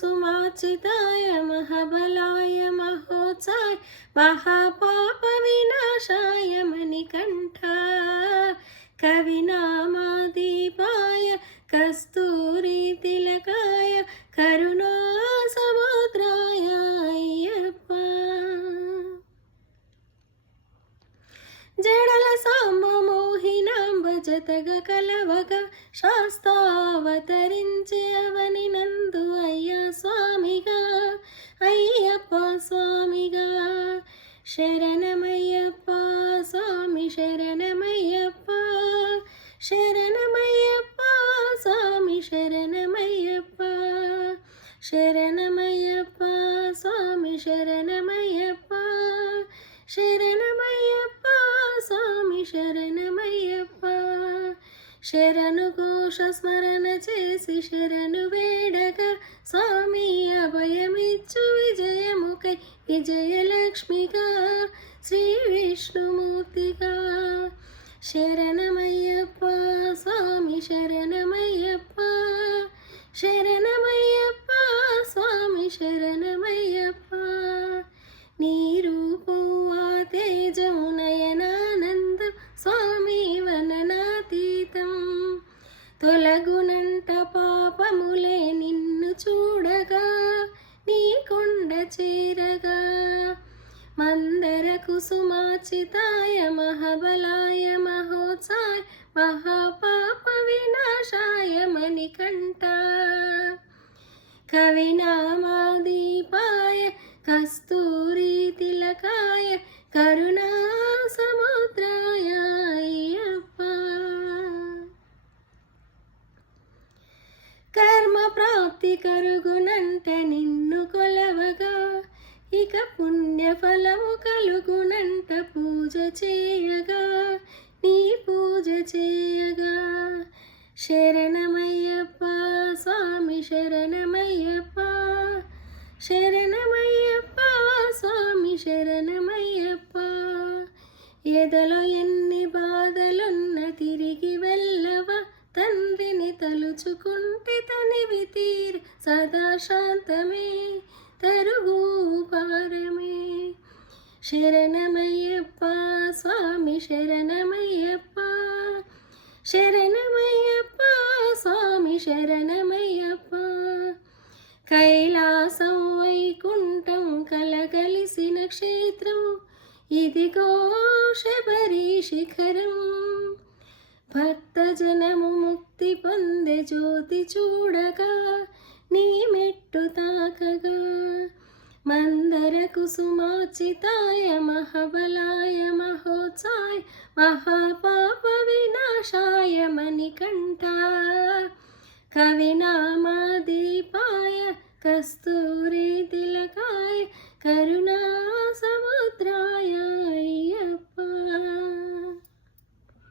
कुसुमार्चिताय महाबलाय महोत्साय महापाप विनाशाय मणिकण्ठा कविनामादीपाय कस्तूरी तिलकाय करुणा समुद्राय अय्यप्पा जडल सांब मोहिनांब जतग कलवग शास्तावतरिंचे అవని నందు అయ్యా స్వామిగా అయ్యప్ప స్వామిగా శరణమయ్యప్ప స్వామి శరణమయ్యప్ప శరణమయ్యప్ప స్వామి శరణమయ్యప్ప శరణమయ్యప్ప స్వామి శరణమయ్యప్ప శరణమయ్యప్ప స్వామి శరణమయ్యప్ప శరణు ఘోష స్మరణ చేసి శరణు వేడగా స్వామి అభయమిచ్చు విజయముకై విజయలక్ష్మిగా శ్రీ విష్ణుమూర్తిగా శరణమయ్యప్ప స్వామి శరణమయ్యప్ప శరణమయ్యప్ప స్వామి శరణమయ్యప్ప నీ రూపం ఆ తేజము నయనానందం స్వామి వననాతీతం తొలగునంట పాపములే నిన్ను చూడగా నీ కొండ చేరగా మందర కుసుమార్చితాయ మహాబలాయ మహోత్సాయ మహాపాప వినాశాయ మణికంఠ కవినామాదీపాయ కస్తూరీ తిలకాయ కరుణా సముద్రాయ అయ్యప్ప కర్మ ప్రాప్తి కరుగునంట నిన్ను కొలవగా ఇక పుణ్య ఫలము కలుగునంట పూజ చేయగా నీ పూజ చేయగా శరణమయ్యప్ప స్వామి శరణమయ్యప్ప శరణమయ్యప్ప స్వామి శరణమయ్యప్ప ఎదలో ఎన్ని బాధలున్న తిరిగి వెళ్ళవా తండ్రిని తలుచుకుంటే తనివి తీరు సదా శాంతమే తరుగు పారమే శరణమయ్యప్ప స్వామి శరణమయ్యప్ప శరణమయ్యప్ప స్వామి శరణమయ్యప్ప కైలాసం వైకుంఠం కలగలిసిన క్షేత్రం ఇదిగో శబరి శిఖరం భక్తజనము ముక్తి పొందే జ్యోతి చూడగా నీ మెట్టు తాకగా మందర కుసుమార్చితాయ మహాబలాయ మహోత్సాయ మహాపాప వినాశాయ మణికంఠ కవినామాదీపాయ కస్తూరీ తిలకాయ కరుణా సముద్రాయ అయ్యప్ప